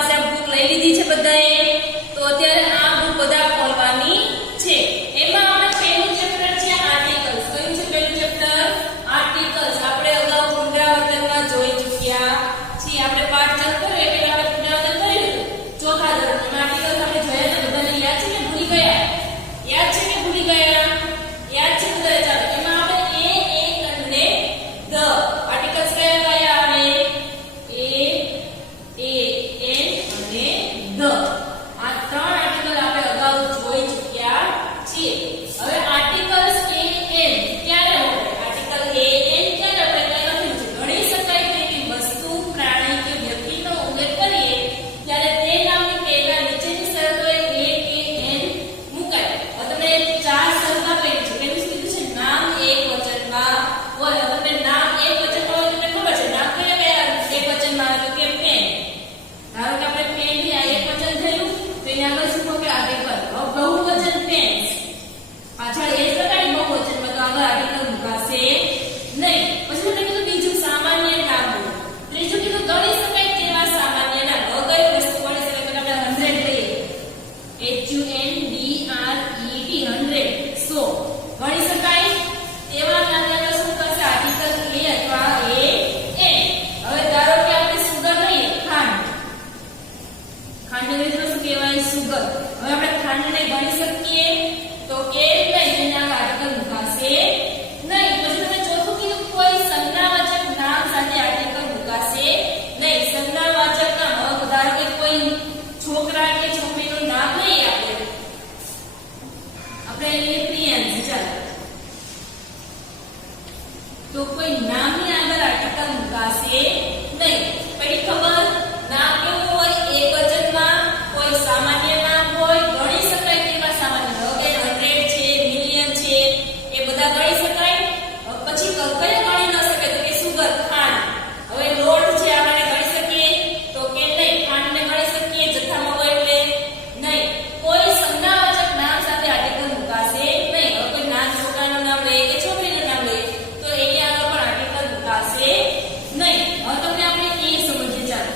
પાસે બુક લઈ લીધી છે બધાએ. તો અત્યારે આ બુક બધા ખોલવાની છે. એમાં આપણે પહેલું ચેપ્ટર છે આર્ટિકલ્સ. કયું છે પહેલું ચેપ્ટર? આર્ટિકલ્સ. આપણે અગાઉ પુનરાવર્તનમાં જોઈ ચૂક્યા છીએ. આપણે પાઠ ચાલુ કર્યો એટલે આપણે પુનરાવર્તન કર્યું ચોથા ધોરણમાં. આર્ટિકલ્સ આપણે જોયા તો બધાને યાદ છે કે ભૂલી ગયા? યાદ છે કે ભૂલી ગયા? યાદ છે બધાને? ચાલો એમાં આપણે એ અને ધ આર્ટિકલ્સ કયા કયા આવે? એ અને ધ. આ ત્રણ આર્ટિકલ આપણે અગાઉ જોઈ ચૂક્યા છીએ. હવે આર્ટિકલ્સ એ એન ક્યારે હોય? આર્ટિકલ એ એન ક્યારે આપણે કઈ લખ્યું છે? ગણી શકાય તેવી વસ્તુ, પ્રાણી કે વ્યક્તિનો ઉલ્લેખ કરીએ ત્યારે તે નામની પહેલા નીચેની શરતોએ એ કે એન મુકાય. હવે તમને ચાર શરત આપેલી છે. પહેલું કીધું છે નામ એકવચનમાં હોય. હવે તમને નામ એકવચનમાં હોય તમને ખબર છે નામ કયા કયા એકવચનમાં આવે? તો કે પેન. ધારો કે આપણે પેન થી આ એકવચન થયું તો એને આગળ શું કહો કે આર્ટિકલ. હવે બહુવચન પેન્સ પાછળ એ પ્રકારની બહુવચનમાં તો આગળ આર્ટિકલ મુકાશે નહીં. પછી તમને કીધું બીજું સામાન્ય નામો. ત્રીજું કીધું ગણી શકાય તેવા સામાન્ય નામ. હવે કઈ વસ્તુ ગણી શકાય? તો આપણે 100 લઈએ. HUNDRED 100. ગણી શકાય તેવા નામની આગળ શું કરશે? આર્ટિકલ એ અથવા એ એન. હવે ધારો કે આપણે સુગર લઈએ, ખાંડ. ખાંડને શું કહેવાય? સુગર. હવે આપણે ખાંડને ગણી શકીએ તો કે નહીં, તેના આર્ટિકલ મુકાશે નહીં. પછી તમે ચોથું કીધું કોઈ સંજ્ઞાવાચક નામ સાથે આર્ટિકલ મુકાશે નહીં. સંજ્ઞાવાચક નામ. હવે ધારો કે કોઈ છોકરા કે છોકરીનું નામ લઈએ આપણે લઈએ પ્રિયાંશી. ચાલો તો કોઈ નામની આગળ આર્ટિકલ મુકાશે નહીં. પડી ખબર? નામ કેવું હોય? એકવચનમાં કોઈ સામાન્ય નામ હોય. ગણી શકાય તેવા સામાન્ય. હવે 100 છે, મિલિયન છે, એ બધા ગણી શકાય. પછી કયો ગણી ન શકાય? તો કે સુગર, ખાંડ. હવે લોટ છે આપણે ગણી શકીએ તો કે નહીં. ખાંડને ગણી શકીએ જથ્થામાં હોય એટલે નહીં. કોઈ સંજ્ઞાવાચક નામ સાથે આર્ટિકલ મુકાશે નહીં. હવે કોઈ નાના છોકરાનું નામ લઈએ કે છોકરીનું નામ લઈએ તો એની આગળ પણ આર્ટિકલ મુકાશે નહીં. હવે તમને આપણે એ સમજીએ. ચાલો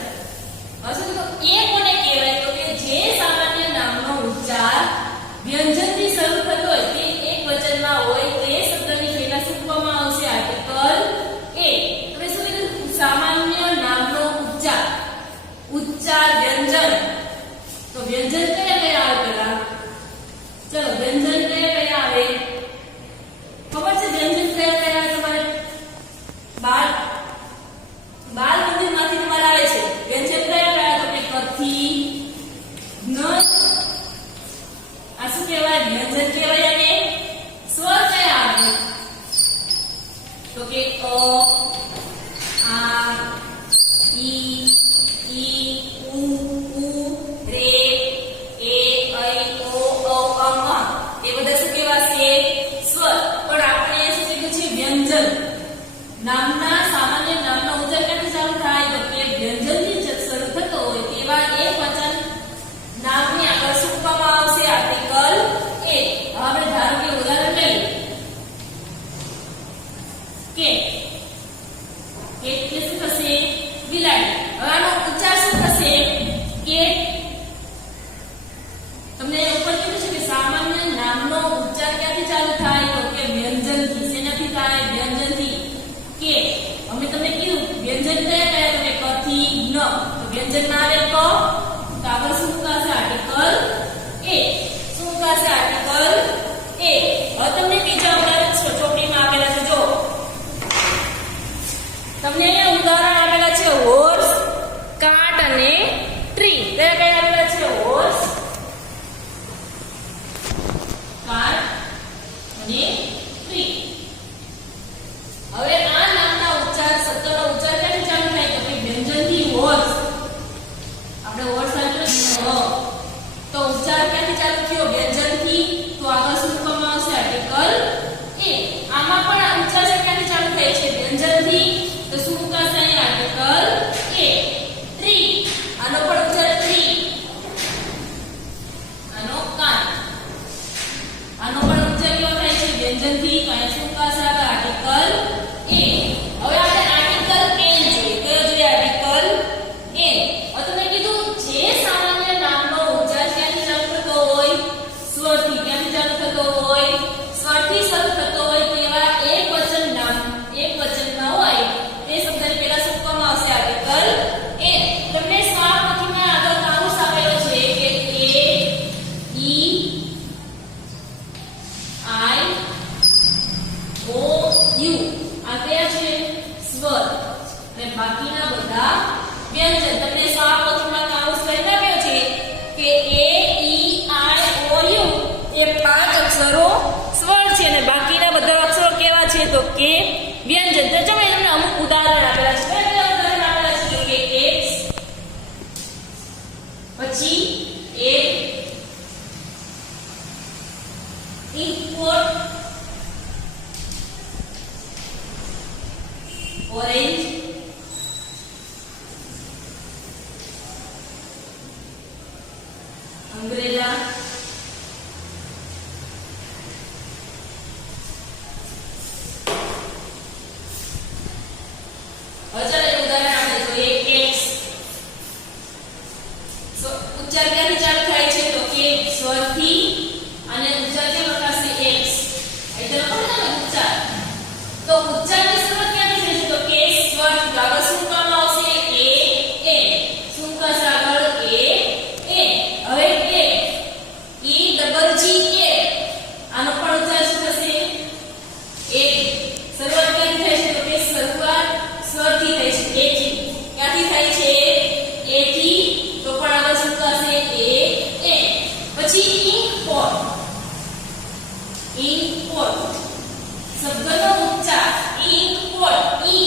હવે તો એ કોને કહેવાય? તો કે જે સામાન્ય નામનો ઉચ્ચાર વ્યંજનથી શરૂ થતો હોય તે એકવચનમાં હોય તે શબ્દની પહેલા શું કહેવામાં આવશે? આર્ટિકલ એ. તમે શું કીધું? સામાન્ય નામનો ઉચ્ચાર. ઉચ્ચાર વ્યંજન. તો વ્યંજન કયા કયા આવે પહેલા? ચલો વ્યંજન કયા કયા આવે? ખબર છે વ્યંજન કયા કયા આવે તમારે? બાલ મંદિરમાંથી તમારે આવે છે વ્યંજન કયા કયા? તો કે કથી, ન. આ શું કહેવાય? વ્યંજન કહેવાય. અને સ્વર કયા આવે? તો કે અ, આ, ઈ, ઉ, રે, એ, ઐ, ઓ, ઔ, અમ, એ બધા શું કહેવાશે? સ્વર. પણ આપણે શું કીધું છે? વ્યંજન. નામના સામાન્ય નામનો ઉચ્ચાર ક્યાંથી ચાલુ થાય? તો કે વ્યંજનથી જ શરૂ થતો હોય તેવા એક વચન નામની આગળ શું મૂકવામાં આવશે? આર્ટિકલ એ. હવે ધારો કે ઉદાહરણ લઈએ કે એટલે શું થશે? બિલાડી. હવે આનો ઉચ્ચાર શું થશે? કે. તમને ઉપર કીધું છે કે સામાન્ય નામનો ઉચ્ચાર ક્યાંથી ચાલુ થાય? તો કે વ્યંજનથી. શેનાથી થાય? વ્યંજનથી. કે. અમે તમને કીધું વ્યંજન કયા કયા? તો કે કથી, ન. તો વ્યંજનમાં આવે ક તો આગળ શું મુકાશે? આર્ટિકલ એ. શું મુકાશે? આર્ટિકલ એ. હવે તમને બીજા ઉદાહરણ ચોપડીમાં આપેલા છે. જો તમને અહીંયા ઉદાહરણ આપેલા છે હોર્સ, કાટ અને ટ્રી. કયા કયા આપેલા છે? હોર્સ, કાટ અને ટ્રી. હવે આ નામના ઉચ્ચાર શબ્દનો ઉચ્ચાર ક્યાંથી ચાલુ થાય? તો કે વ્યંજનથી. હોર્સ. આપણે હોર્સ આપ્યો તો ઉચ્ચાર ક્યાંથી ચાલુ થયો? વ્યંજનથી. તો આગળ શું મૂકવામાં આવશે? આર્ટિકલ એ. આમાં પણ ઉચ્ચાર ક્યાંથી ચાલુ થાય છે? વ્યંજનથી. તો શું પછી એ ઇનપુટ ઓરેન્જ umbrella હવે ચાલો ઉદાહરણ આપણે જોઈએ x ઉચ્ચાર ક્યાંથી ચાલુ થાય છે તો કે સ્વરથી અને ઉચ્ચાર કેવો થશે x એટલે લખો ને ઉચ્ચાર તો ઉચ્ચારની શરૂઆત ક્યાંથી થાય છે તો કે સ્વર આગળ શું કામ આવશે એ શું કરશે આગળ એ હવે કે ઈ ડબલ જી એ આનો પણ ઉચ્ચાર શું થશે એ શરૂઆત ક્યાંથી થાય છે તો કે શરૂઆત સ્વરથી થાય છે એ થી ક્યાંથી થાય છે એ થી તો પણ આગળ શું થશે એ પછી ઇનપોટ શબ્દનો ઉચ્ચાર ઇનપોટ ઈ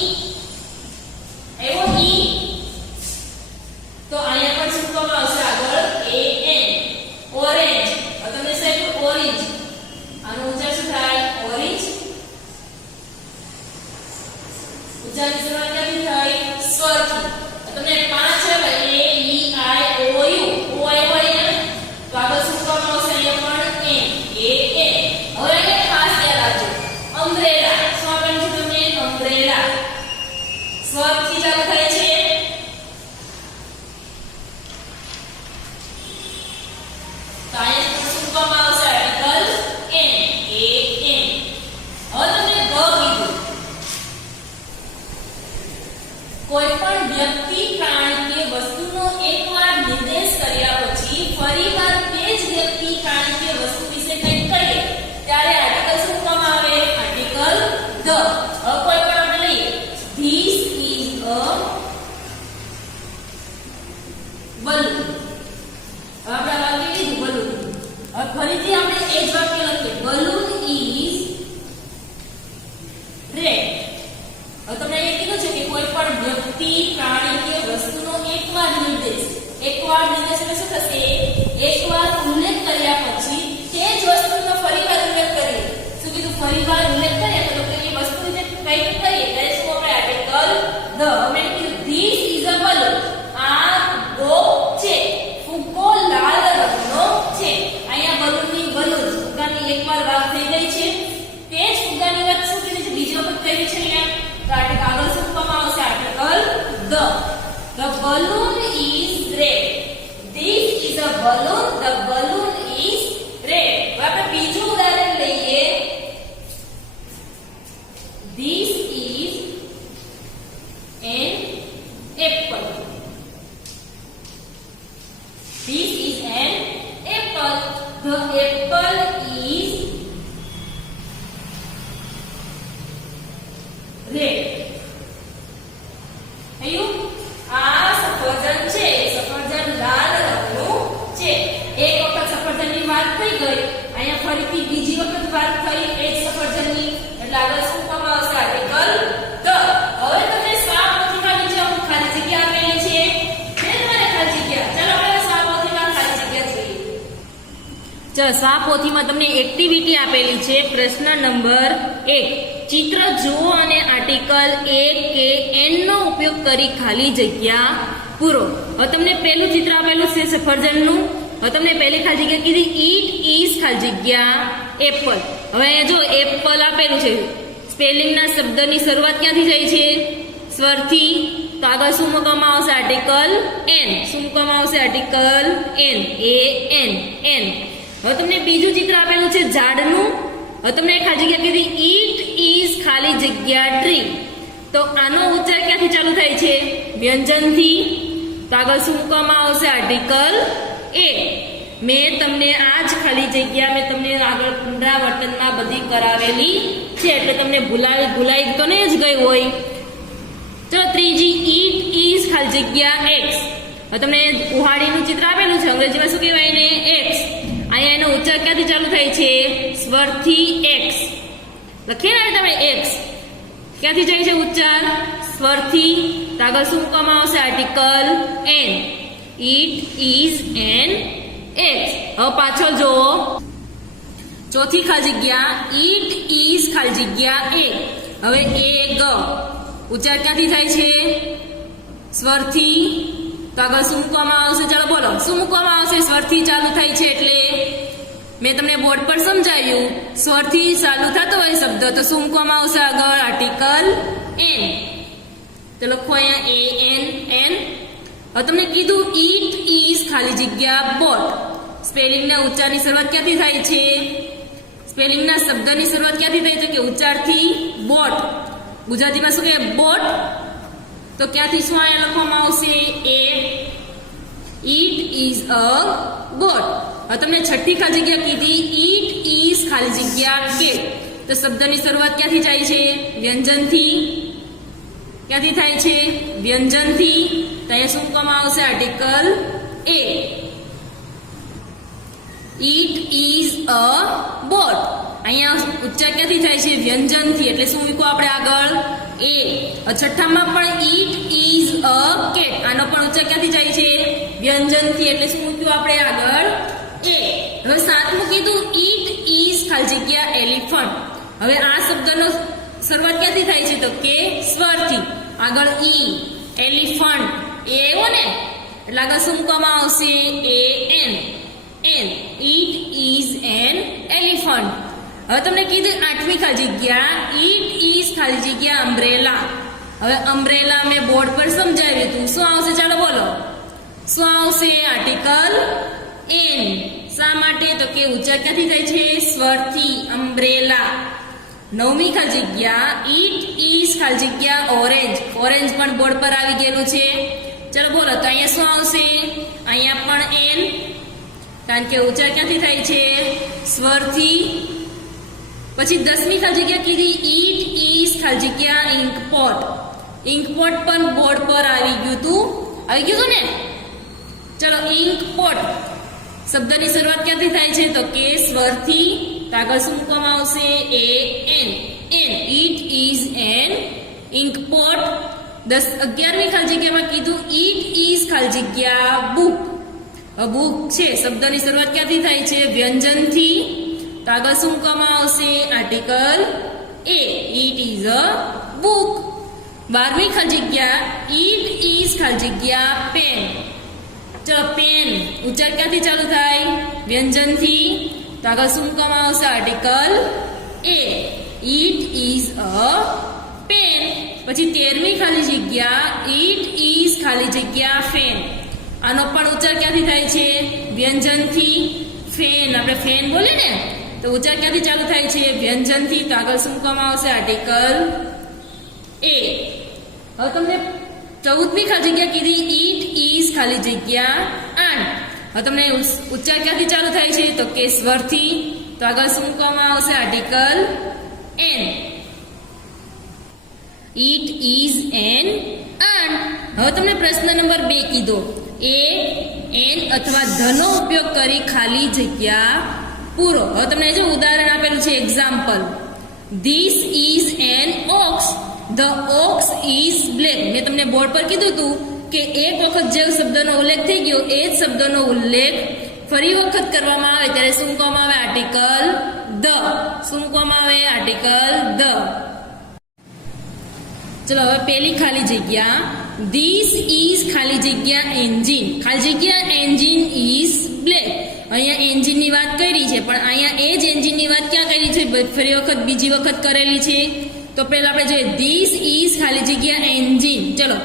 એવો ઈ તો અહીંયા પણ શું કરવામાં આવશે આગળ એ એન ઓરેન્જ તમને સાહેબ ઓરેન્જ આનો ઉચ્ચાર શું થાય ઓરેન્જ ઉચ્ચારની શરૂઆત ક્યાંથી થાય સ્વરથી તમને પાંચ આવે એ ઈ આઈ ઓ યુ ઓ આઈ હોય તો આગળ શું કરવામાં આવશે અહીંયા પણ એ હવે અહીંયા ખાસ યાદ રાખજો અમ્બ્રેલા શું આપેલું છે તમને અમ્બ્રેલા સ્વરથી ચાલુ થાય છે તો અહીંયા શું કરવામાં આવશે આર્ટિકલ એન એ એન હવે તમને ગ કીધું કોઈ પણ વ્યક્તિ પ્રાણી કે વસ્તુનો એકવાર નિર્દેશ કર્યા પછી ફરીવાર તે જ વ્યક્તિ પ્રાણી કે વસ્તુ વિશે કંઈક કહે ત્યારે આર્ટિકલ શું કહેવામાં આવે આર્ટિકલ ધ હવે કોઈ પણ આપણે લઈએ ધીસ ઇઝ અ બલૂન હવે આપણે વાક્ય લીધું બલૂન હવે ફરીથી આપણે એ જ વાક્ય લખીએ બલૂન ઇઝ રેડ હવે તમને એ કીધું છે કે કોઈ પણ વ્યક્તિ પ્રાણી કે વસ્તુનો એકવાર નિર્દેશ એટલે શું થશે એકવાર ઉલ્લેખ કર્યા પછી તે જ વસ્તુનો ફરીવાર ઉલ્લેખ કરીએ શું કીધું ફરીવાર ઉલ્લેખ કરીએ તો કે એ વસ્તુ જે કંઈક કરીએ ત્યારે શું આપણે આર્ટિકલ ધ હવે કીધું ધીસ ઇઝ અ બલૂન આ ગો છે ફુગ્ગો લાલ રંગનો છે અહીંયા બલૂનની ફુગ્ગાની એકવાર વાત થઈ ગઈ છે તે જ ફુગ્ગાની વાત શું કીધી છે બીજી વખત કરી છે અહીંયા તો આર્ટિકલ આગળ શું કહેવામાં આવશે article the balloon is red this is a balloon the balloon is red હવે આપણે બીજું ઉદાહરણ લઈએ this is an apple this is an apple the apple is red આયું આ સફરજન છે સફરજન લાલ રંગનું છે એક વખત સફરજનની વાત થઈ ગઈ અહીંયા ફરીથી બીજી વખત વાત થઈ એ જ સફરજનની એટલે આગળ શું કહેવામાં આવશે આર્ટિકલ ધ હવે તમને સ્વાપોથીમાં નીચે અમુક ખાલી જગ્યા આપેલી છે તમારે ખાલી જગ્યા ચાલો આપણે સ્વાપોથીમાં ખાલી જગ્યા જોઈએ ચાલો સ્વાપોથીમાં તમને એક્ટિવિટી આપેલી છે પ્રશ્ન નંબર 1 ચિત્ર જુઓ અને આર્ટિકલ એ કે એન નો ઉપયોગ કરી ખાલી જગ્યા પૂરો હવે તમને પહેલું ચિત્ર આપેલું છે સફરજનનું હવે તમને પહેલી ખાલી જગ્યા કીધી ઈટ ઇઝ ખાલી જગ્યા એપલ હવે અહીંયા જો એપલ આપેલું છે સ્પેલિંગના શબ્દની શરૂઆત ક્યાંથી થાય છે સ્વરથી તો આગળ શું મૂકવામાં આવશે આર્ટિકલ એન શું મૂકવામાં આવશે article N A N N હવે તમને બીજું ચિત્ર આપેલું છે ઝાડનું હવે તમને ખાલી જગ્યા કીધી ઈટ ઇઝ ખાલી જગ્યા ટ્રી તો આનો ઉચ્ચાર ક્યાંથી ચાલુ થાય છે વ્યંજનથી તો આગળ શું મૂકવામાં આવશે આર્ટિકલ એ મેં તમને આ જ ખાલી જગ્યા મેં તમને આગળ પુનરાવર્તનમાં બધી કરાવેલી છે એટલે તમને ભૂલાઈ તો નહીં જ ગઈ હોય ચલો ત્રીજી ઈટ ઇઝ ખાલી જગ્યા એક્સ હવે તમને ઉહાડીનું ચિત્ર આપેલું છે અંગ્રેજીમાં શું કહેવાય ને એક્સ અહીંયા એનો ઉચ્ચાર ક્યાંથી ચાલુ થાય છે સ્વરથી એક્સ લખીએ ને તમે એક્સ ક્યાંથી જાય છે ઉચ્ચાર સ્વરથી તો આગળ શું મૂકવામાં આવશે article an It is an egg. હવે પાછળ જુઓ. ચોથી ખાલી જગ્યા it is ખાલી જગ્યા egg. હવે egg ઉચ્ચાર ક્યાંથી થાય છે? સ્વરથી. તો આગળ શું મૂકવામાં આવશે? ચાલો બોલો, શું મૂકવામાં આવશે? સ્વરથી ચાલુ થાય છે એટલે મેં તમને બોર્ડ પર સમજાવ્યું, સ્વરથી ચાલુ થતો હોય શબ્દ તો શું મૂકવામાં આવશે આગળ? Article an. તો લખો અહીંયા ANN. હવે તમને કીધું ઇટ ઇઝ ખાલી જગ્યા બોટ. સ્પેલિંગના ઉચ્ચારની શરૂઆત ક્યાંથી થાય છે? સ્પેલિંગના શબ્દની શરૂઆત ક્યાંથી થાય છે? કે ઉચ્ચારથી બોટ. ગુજરાતીમાં શું કહે? બોટ. તો ક્યાંથી શું અહીંયા લખવામાં આવશે? A. It is a boat. હવે તમને છઠ્ઠી ખાલી જગ્યા કીધી ઇટ ઇઝ ખાલી જગ્યા કેટ. તો શબ્દની શરૂઆત ક્યાંથી થાય છે? વ્યંજનથી. ક્યાંથી થાય છે? વ્યંજનથી. તો અહીંયા શું મૂકવામાં આવશે? Article a. It is a boat. અહીંયા ઉચ્ચાર ક્યાંથી થાય છે? વ્યંજનથી. એટલે શું મૂક્યું આપણે આગળ? એ. છઠ્ઠામાં પણ ઇટ ઇઝ અ કેટ. આનો પણ ઉચ્ચાર ક્યાંથી થાય છે? વ્યંજનથી. એટલે શું મૂક્યું આપણે આગળ? એ. હવે સાતમું કીધું ઇટ ઇઝ ખાલી જગ્યા એલિફન્ટ. હવે આ શબ્દનો શરૂઆત ક્યાંથી થાય છે? તો કે સ્વરથી. આગળ ઈ. એલિફન્ટ. એ આવ્યો ને એટલે આગળ શું મૂકવામાં આવશે? AN. An. It is an elephant. હવે તમને કીધું આઠમી ખાલી જગ્યા ઇટ ઇઝ ખાલી જગ્યા અમ્બ્રેલા. હવે અમ્બ્રેલા મેં બોર્ડ પર સમજાવ્યું હતું. શું આવશે? ચાલો બોલો, શું આવશે? Article an. શા માટે? તો કે ઉચ્ચાર ક્યાંથી થાય છે? સ્વરથી. અમ્બ્રેલા. નવમી ખાલી જગ્યા ઇટ ઇઝ ખાલી જગ્યા ઓરેન્જ. ઓરેન્જ પણ બોર્ડ પર આવી ગયેલું છે. ચાલો બોલો, તો અહીંયા શું આવશે? અહીંયા પણ એન, કારણ કે ઉચ્ચાર ક્યાંથી થાય છે? સ્વરથી. પછી દસમી ખાલી જગ્યા કીધી ઇટ ઇઝ ખાલી જગ્યા ઇન્કપોટ. ઇન્કપોટ પણ બોર્ડ પર આવી ગયું હતું. આવી ગયું હતું ને? ચલો, ઇન્કપોટ શબ્દની શરૂઆત ક્યાંથી થાય છે? તો કે સ્વરથી. તો આગળ શું મૂકવામાં આવશે? AN. An. It is an inkpot. 11મી ખાલી જગ્યામાં કીધું ઇટ ઇઝ ખાલી જગ્યા બુક. બુક છે શબ્દની શરૂઆત ક્યાંથી થાય છે? વ્યંજનથી. તો આગળ શું મૂકવામાં આવશે? Article a. It is a book. 12મી ખાલી જગ્યા ઇટ ઇઝ ખાલી જગ્યા પેન. ચલો, પેન ઉચ્ચાર ક્યાંથી ચાલુ થાય? વ્યંજનથી. તો આગળ શું મૂકવામાં આવશે? Article a. It is a pen. પછી 13મી ખાલી જગ્યા ઇટ ઇઝ ખાલી જગ્યા ફેન. આનો પણ ઉચ્ચાર ક્યાંથી થાય છે? વ્યંજનથી. ફેન, આપણે ફેન બોલીએ ને તો ઉચ્ચાર ક્યાંથી ચાલુ થાય છે? વ્યંજનથી. તો આગળ શું મૂકવામાં આવશે? આર્ટિકલ એ. હવે તમને 14મી ખાલી જગ્યા કીધી ઇટ ઇઝ ખાલી જગ્યા આન. હવે તમને ઉચ્ચાર ક્યાંથી ચાલુ થાય છે? તો કે સ્વરથી. તો આગળ શું મૂકવામાં આવશે? Article an. It is an આન. હવે તમને પ્રશ્ન નંબર 2 કીધો એ એન અથવા ધનો ઉપયોગ કરી ખાલી જગ્યા પૂરો. હવે તમને જો ઉદાહરણ આપેલું છે, example. This is an ox. The ox is black. મેં તમને બોર્ડ પર કીધું હતું કે એક વખત જે શબ્દનો ઉલ્લેખ થઈ ગયો એ જ શબ્દનો ઉલ્લેખ ફરી વખત કરવામાં આવે ત્યારે શું મૂકવામાં આવે? Article the. શું મૂકવામાં આવે? Article the. ચલો, હવે પેલી ખાલી જગ્યા ધીસ ઇઝ ખાલી જગ્યા એન્જિન. ખાલી જગ્યા એન્જિન ઇઝ બ્લેક. અહીંયા એન્જિનની વાત કરી છે પણ અહીંયા એ જ એન્જિનની વાત ક્યાં કરી છે? ફરી વખત બીજી વખત કરેલી છે. તો પહેલા આપણે જોઈએ ધીસ ઇઝ ખાલી જગ્યા એન્જિન. ચલો,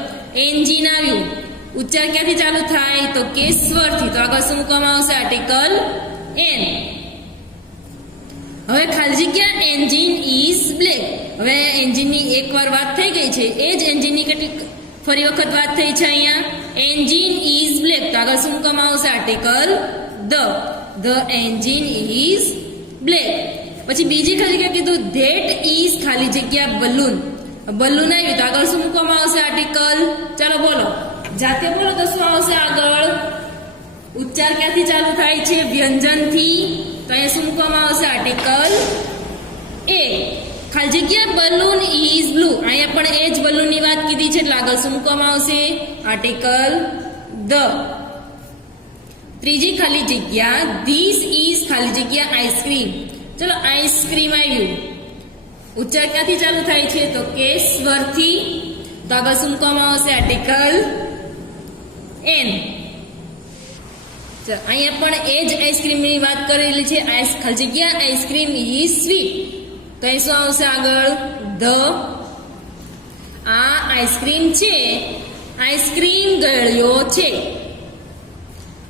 એન્જિન આવ્યું. ઉચ્ચાર ક્યાંથી ચાલુ થાય? તો કે સ્વરથી. તો આગળ શું મૂકવામાં આવશે? Article an. હવે ખાલી જગ્યા એન્જિન ઇઝ બ્લેક. હવે એન્જિનની એકવાર વાત થઈ ગઈ છે, એ જ એન્જિનની કેટલીક ફરી વખત વાત થઈ છે અહીંયા. Engine is black. તો આગળ શું મૂકવામાં આવશે? Article the. The engine is black. પછી બીજી ખાલી જગ્યા કીધું ધેટ ઇઝ ખાલી જગ્યા બલૂન. બલૂન આવ્યું તો આગળ શું મૂકવામાં આવશે? આર્ટિકલ. ચાલો બોલો, જાતે બોલો તો શું આવશે આગળ? ઉચ્ચાર ક્યાંથી ચાલુ થાય છે? વ્યંજનથી. તો અહીંયા શું મૂકવામાં આવશે? આર્ટિકલ એ. ખાલી જગ્યા બલૂન ઇઝ બ્લુ. અહીંયા પણ એ જ બલૂનની વાત કીધી છે એટલે આગળ શું મૂકવામાં આવશે? Article the. ત્રીજી ખાલી જગ્યા ધીસ ઇઝ ખાલી જગ્યા આઈસ્ક્રીમ. ચલો આઈસ્ક્રીમ આવ્યું. ઉચ્ચાર ક્યાંથી ચાલુ થાય છે તો કે સ્વરથી. તો આગળ શું મૂકવામાં આવશે આર્ટિકલ એન. અહીંયા પણ એ જ આઈસ્ક્રીમની વાત કરેલી છે. ખાલી જગ્યા આઈસ્ક્રીમ ઇઝ સ્વીટ. તો અહીં શું આવશે આગળ ધ. આ આઈસ્ક્રીમ છે, આઈસ્ક્રીમ ગળ્યો છે.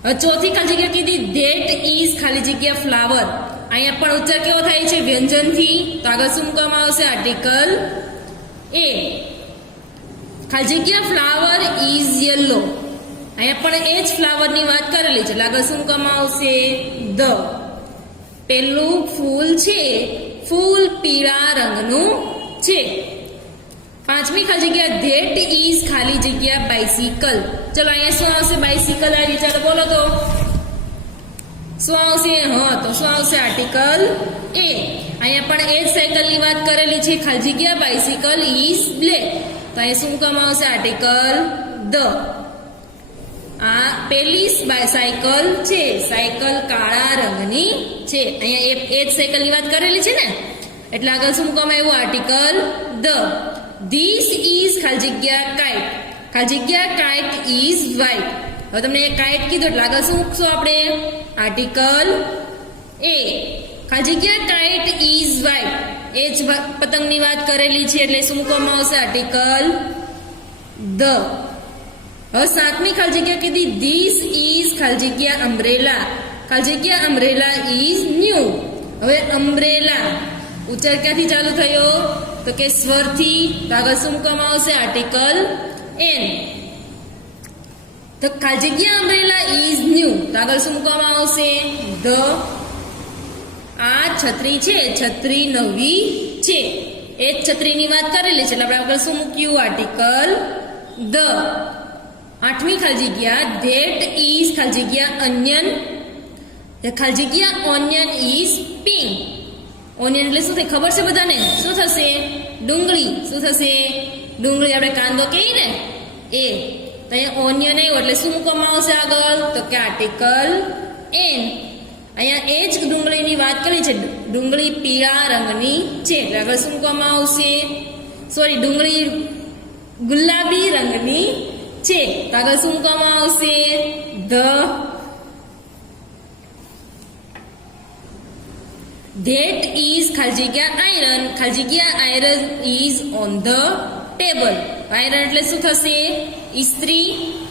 હવે ચોથી ખાલી જગ્યા કીધી ધેટ ઇઝ ખાલી જગ્યા ફ્લાવર. અહીંયા પણ ઉચ્ચાર કેવો થાય છે વ્યંજનથી. તો આગળ શું મૂકવામાં આવશે આર્ટિકલ એ. ખાલી જગ્યા ફ્લાવર ઇઝ યલો. અહીંયા પણ એ જ ફ્લાવરની વાત કરેલી છે. આગળ શું મૂકવામાં આવશે ધ. પેલું ફૂલ છે, ફૂલ પીળા રંગનું છે. પાંચમી ખાલી જગ્યા ધેટ ઇઝ ખાલી જગ્યા બાઇસિકલ. ચલો અહીંયા શું આવશે બાઇસિકલ આવી. ચાલો બોલો તો શું આવશે. હા તો શું આવશે આર્ટિકલ એ. અહીંયા પણ એ જ સાયકલની વાત કરેલી છે. ખાલી જગ્યા બાઇસિકલ ઇઝ બ્લેક. તો અહીંયા શું મૂકવામાં આવશે આર્ટિકલ ધ. આ પેલી સાયકલ છે, સાયકલ કાળા રંગની છે. અહીંયા એ જ સાયકલની વાત કરેલી છે ને, એટલે આગળ શું મૂકવામાં આવ્યું આર્ટિકલ ધ. ધીસ ઇઝ ખાલી જગ્યા કાઇટ. ખાલી જગ્યા કાઇટ ઇઝ વ્હાઇટ. હવે તમને એ કાઇટ કીધું એટલે આગળ શું મૂકશું આપણે આર્ટિકલ એ. ખાલી જગ્યા કાઇટ ઇઝ વ્હાઇટ. એ જ પતંગની વાત કરેલી છે એટલે શું મૂકવામાં આવશે આર્ટિકલ ધ. હવે સાતમી ખાલી જગ્યા કીધી ધીસ ઇઝ ખાલી જગ્યા અમ્બ્રેલા. ખાલી જગ્યા અમ્બ્રેલા ઇઝ ન્યૂ. હવે અમ્બ્રેલા ઉચ્ચાર ક્યાંથી ચાલુ થયો તો કે સ્વરથી. તો આગળ શું મૂકવામાં આવશે આર્ટિકલ એન. તો ખાલી જગ્યા અમ્બ્રેલા ઇઝ ન્યૂ. તો આગળ શું મૂકવામાં આવશે ધ. આ છત્રી છે, છત્રી નવી છે. એ જ છત્રીની વાત કરેલી છે એટલે આપણે આગળ શું મૂક્યું આર્ટિકલ ધ. આઠમી ખાલી જગ્યા ધેટ ઇઝ ખાલી જગ્યા અન્યન. ખાલી જગ્યા ઓનિયન ઇઝ પિંક. ઓનિયન એટલે શું થાય ખબર છે બધાને? શું થશે? ડુંગળી. શું થશે? ડુંગળી આપણે કાંદો કહીએ ને એ. તો અહીંયા ઓનિયન આવ્યો એટલે શું મૂકવામાં આવશે આગળ તો કે આર્ટિકલ એન. અહીંયા એ જ ડુંગળીની વાત કરી છે. ડુંગળી પીળા રંગની છે એટલે આગળ શું મૂકવામાં આવશે? સોરી, ડુંગળી ગુલાબી રંગની છે. તો આગળ શું મૂકવામાં આવશે ધ. ધેટ ઇઝ ખાલી જગ્યા આયરન. ખાલી જગ્યા iron is on the table. Iron એટલે શું થશે? ઇસ્ત્રી.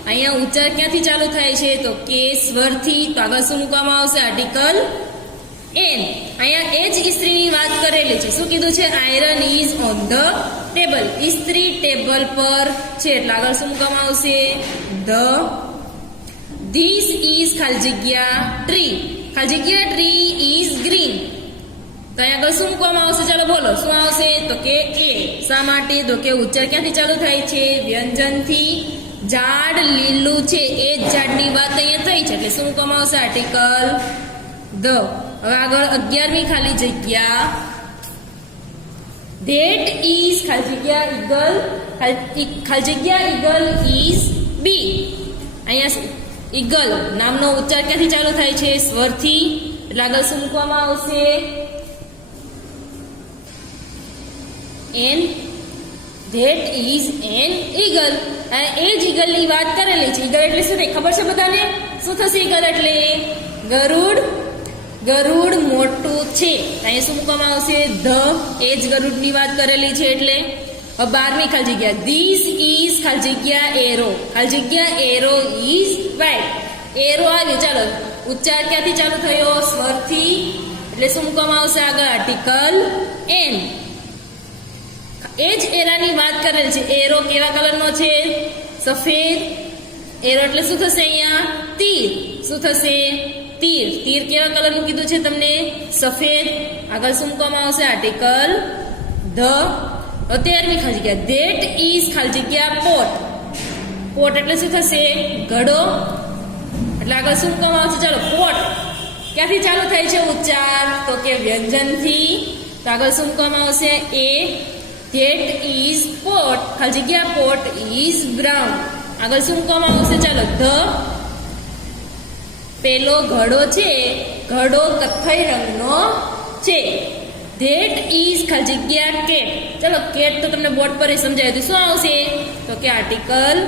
અહીંયા ઉચ્ચાર ક્યાંથી ચાલુ થાય છે તો કે સ્વરથી. તો આગળ શું મૂકવામાં આવશે આર્ટિકલ એન. અહીંયા એ જ ઇસ્ત્રીની વાત કરેલી છે. શું કીધું છે? Iron is on the table. ઇસ્ત્રી ટેબલ પર છે એટલે આગળ શું મૂકવામાં આવશે ધ. ધીસ ઇઝ ખાલી જગ્યા ટ્રી. ખાલી જગ્યા ટ્રી ઇઝ ગ્રીન. તો અહીંયા આગળ શું મૂકવામાં આવશે? ચાલો બોલો શું આવશે તો કે એ. શા માટે તો કે ઉચ્ચાર ક્યાંથી ચાલુ થાય છે? વ્યંજનથી. ઝાડ લીલું છે, એ જ ઝાડની વાત અહીંયા થઈ છે એટલે શું મૂકવામાં આવશે આર્ટિકલ ધ. હવે આગળ 11મી ખાલી જગ્યા ધેટ ઇઝ ખાલી જગ્યા ઈગલ. ખાલી જગ્યા ઈગલ ઇઝ બી. અહીંયા ઈગલ નામનો ઉચ્ચાર ક્યાંથી ચાલુ થાય છે? સ્વરથી. એટલે આગળ શું મૂકવામાં આવશે an. That is an eagle. એ જ ઈગલની વાત કરેલી છે. ઈગલ એટલે શું થાય ખબર છે બધાને? શું થશે ઈગલ એટલે? ગરુડ. ગરુડ મોટું છે. અહીંયા શું મૂકવામાં આવશે ધ. એ જ ગરુડની વાત કરેલી છે એટલે. હવે 12મી ખાલી જગ્યા ધીસ ઇઝ ખાલી જગ્યા એરો. ખાલી જગ્યા એરો ઇઝ વ્હાઇટ. એરો આવ્યો. ચાલો ઉચ્ચાર ક્યાંથી ચાલુ થયો? સ્વરથી. એટલે શું મૂકવામાં આવશે આગળ આર્ટિકલ એન. એ જ એરાની વાત કરેલ છે. એરો કેવા કલરનો છે? સફેદ. એરો એટલે શું થશે અહીંયા? તીર. શું થશે? તીર. તીર કેવા કલરનું કીધું છે તમને? સફેદ. આગળ શું મૂકવામાં આવશે આર્ટિકલ ધ. 13મી ખાલી જગ્યા ધેટ ઇઝ ખાલી જગ્યા પોટ. પોટ એટલે શું થશે? ઘડો. એટલે આગળ શું મૂકવામાં આવશે? ચાલો પોટ ક્યાંથી ચાલુ થાય છે ઉચ્ચાર તો કે વ્યંજનથી. તો આગળ શું મૂકવામાં આવશે? એ. That is pot. ખાલી જગ્યા પોટ ઇઝ બ્રાઉન. આગળ શું મૂકવામાં આવશે? ચાલો ધ. પેલો ઘડો છે, ઘડો કથ્થઈ રંગનો છે. ધેટ ઇઝ ખાલી જગ્યા કેટ. ચલો કેટ તો તમને બોર્ડ પર સમજાવ્યું હતું. શું આવશે? તો કે આર્ટિકલ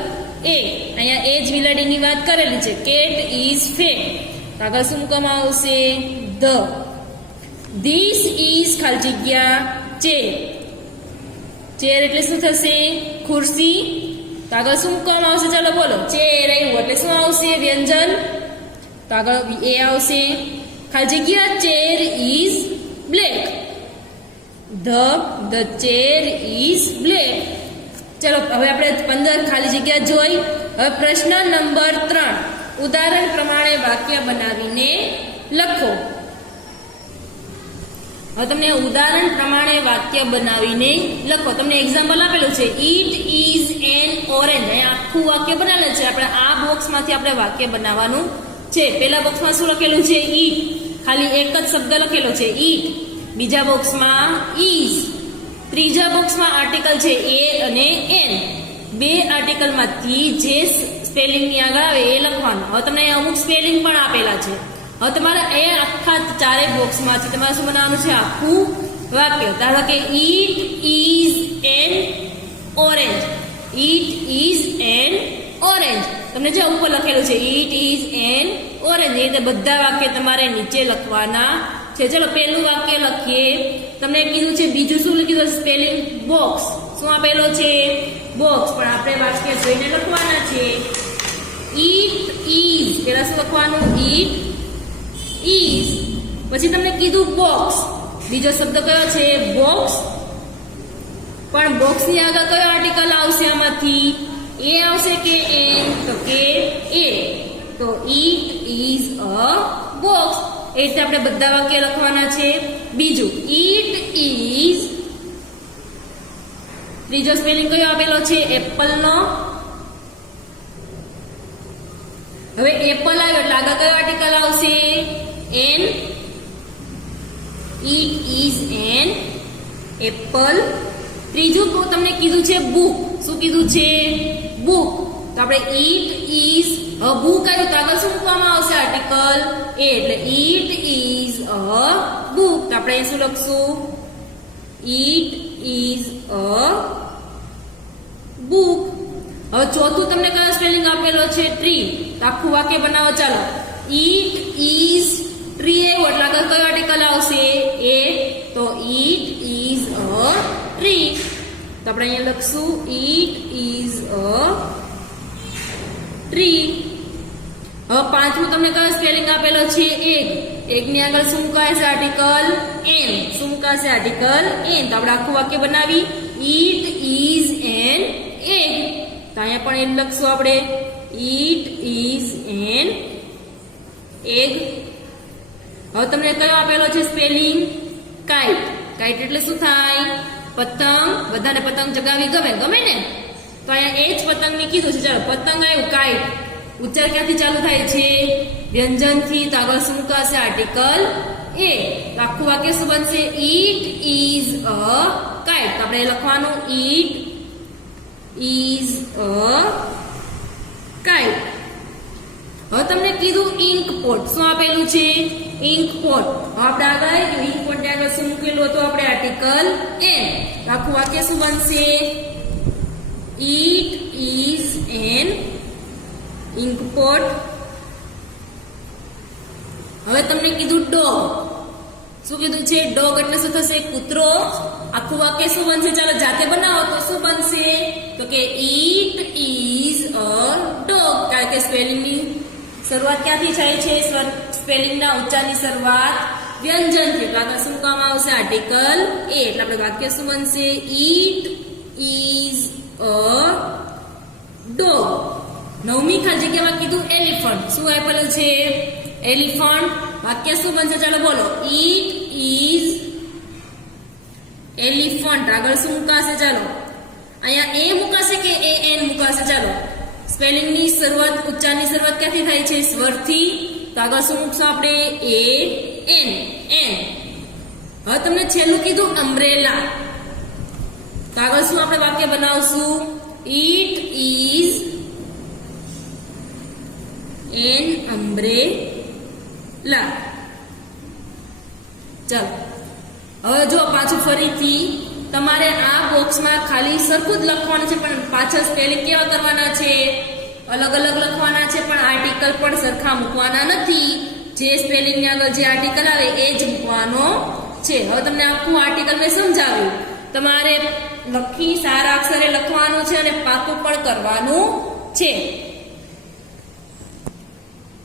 એ. અહીંયા એ જ બિલાડીની વાત કરેલી છે. Cat is fat. આગળ શું મૂકવામાં આવશે? ધ. ધીસ ઇઝ ખાલી જગ્યા ચેર. ચેર એટલે શું થશે? ખુરશી. તો આગળ શું મૂકવામાં આવશે? ચાલો બોલો. ચેર આવ્યું એટલે શું આવશે? વ્યંજન. તો આગળ એ આવશે. ખાલી જગ્યા chair is black. the chair is black. ચલો હવે આપણે 15 ખાલી જગ્યા જોઈ. હવે પ્રશ્ન નંબર 3. ઉદાહરણ પ્રમાણે વાક્ય બનાવીને લખો. હવે તમને ઉદાહરણ પ્રમાણે વાક્ય બનાવીને લખો. તમને એક્ઝામ્પલ આપેલું છે. It is N orange. અહીંયા આખું વાક્ય બનાવેલું છે. આપણે આ બોક્સમાંથી આપણે વાક્ય બનાવવાનું છે. પહેલા બોક્સમાં શું લખેલું છે? ઇટ. ખાલી એક જ શબ્દ લખેલો છે, ઇટ. બીજા બોક્સમાં ઇઝ. ત્રીજા બોક્સમાં આર્ટિકલ છે એ અને એન. બે આર્ટિકલમાંથી જે સ્પેલિંગની આગળ આવે એ લખવાનું. હવે તમને અમુક સ્પેલિંગ પણ આપેલા છે. હવે તમારે એ આખા ચારે બોક્સમાંથી તમારે શું બનાવવાનું છે? આખું વાક્ય. ધારો કે it is N orange. It is N orange. તમને જે ઉપર લખેલું છે ઇટ ઇઝ એન ઓરેન્જ, એ રીતે બધા વાક્ય તમારે નીચે લખવાના છે. ચલો પહેલું વાક્ય લખીએ. તમને કીધું છે બીજું શું લખ્યું? Spelling box. શું આપેલો છે? બોક્સ. પણ આપણે વાક્ય જોઈને લખવાના છે. It is. પેલા શું લખવાનું? It is. પછી તમને કીધું બોક્સ. બીજો શબ્દ કયો છે? બોક્સ. પણ બોક્સની આગળ કયો આર્ટિકલ આવશે આમાંથી? એ આવશે કે એન? તો કે એ. તો ઇટ ઇઝ અ બોક્સ. એ રીતે આપણે બધા વાક્ય લખવાના છે. બીજું ઇટ ઇઝ. ત્રીજો સ્પેલિંગ કયો આપેલો છે? એપલ નો. હવે એપલ આવ્યો એટલે આગળ કયો આર્ટિકલ આવશે? An. It is an apple. ત્રીજું તમને કીધું છે બુક. શું કીધું છે? બુક. તો આપણે ઇટ ઇઝ અ બુક આવ્યું તો આગળ શું મૂકવામાં આવશે? આર્ટિકલ એ. એટલે ઇટ ઇઝ અ બુક. તો આપણે શું લખશું? It is a book. હવે ચોથું તમને કયો સ્પેલિંગ આપેલો છે? ટ્રી. તો આખું વાક્ય બનાવો. ચાલો. ઇટ ઇઝ ટ્રી આવ્યું એટલે આગળ કયો આર્ટિકલ આવશે? એ. તો ઇટ ઇઝ અ ટ્રી. તો આપણે અહીંયા લખશું ઇટ ઇઝ અ ટ્રી. હવે પાંચમું તમને કયો સ્પેલિંગ આપેલો છે? એગ. એગની આગળ શું મુકાશે? Article an. શું મુકાશે? Article an. તો આપણે આખું વાક્ય બનાવી. It is an egg. તો અહીંયા પણ એમ લખશું આપણે. It is an egg. હવે તમને કયો આપેલો છે સ્પેલિંગ? કાઇટ. કાઇટ એટલે શું થાય? પતંગ. બધાને પતંગ ચગાવી ગમે ને? તો અહીંયા એ જ પતંગની કીધું છે. ચાલો પતંગ આવ્યું. કાઇટ. ઉચ્ચાર ક્યાંથી ચાલુ થાય છે? વ્યંજનથી. તો આગળ શું મુકાશે? આર્ટિકલ એ. તો આખું વાક્ય શું બનશે? It is a kite. તો આપણે લખવાનું ઇટ ઇઝ અ કાઇટ. હવે તમને કીધું ઇન્ક પોટ. શું આપેલું છે? Ink pot. આપણે આગળ ઇન્ક પોટ ને આગળ શું મૂકેલું હતું? આપણે આર્ટિકલ એન. આખું વાક્ય શું બનશે? It is an ink pot. હવે તમને કીધું ડોગ. શું કીધું છે? ડોગ એટલે શું થશે? કૂતરો. આખું વાક્ય શું બનશે? ચાલો જાતે બનાવો તો શું બનશે? તો કે ઇટ ઇઝ અ ડોગ. કારણ કે સ્પેલિંગની શરૂઆત ક્યાંથી થાય છે? સ્પેલિંગના ઉચ્ચારની શરૂઆત વ્યંજનથી. એટલે આગળ શું કામ આવશે? આર્ટિકલ એ. એટલે આપણે વાક્ય શું બનશે? It is a dog. નવમી ખાલી જગ્યામાં કીધું એલિફન્ટ. શું આપેલું છે? એલિફન્ટ. વાક્ય શું બનશે? ચાલો બોલો. It is elephant. આગળ શું મુકાશે? ચાલો અહીંયા એ મુકાશે કે એ એન મુકાશે? ચાલો સ્પેલિંગની શરૂઆત ઉચ્ચારની શરૂઆત ક્યાંથી થાય છે? સ્વરથી. તો આગળ શું મૂકશું આપણે? A N N. હવે તમને છેલ્લું કીધું અમ્બ્રેલા. તો આગળ શું આપણે વાક્ય બનાવશું? It is an umbrella. લા. ચાલો હવે જો પાછું ફરીથી તમારે આ બોક્સમાં ખાલી સરખું જ લખવાનું છે, પણ પાછળ સ્પેલિંગ કેવા કરવાના છે? અલગ અલગ લખવાના છે, પણ આર્ટિકલ પણ સરખા મૂકવાના નથી. જે સ્પેલિંગ ની આગળ જે આર્ટિકલ આવે એ જ મૂકવાનો છે. હવે તમને આખું આર્ટિકલ મેં સમજાવ્યું. તમારે લખી સારા અક્ષરે લખવાનું છે અને પાકું પણ કરવાનું છે.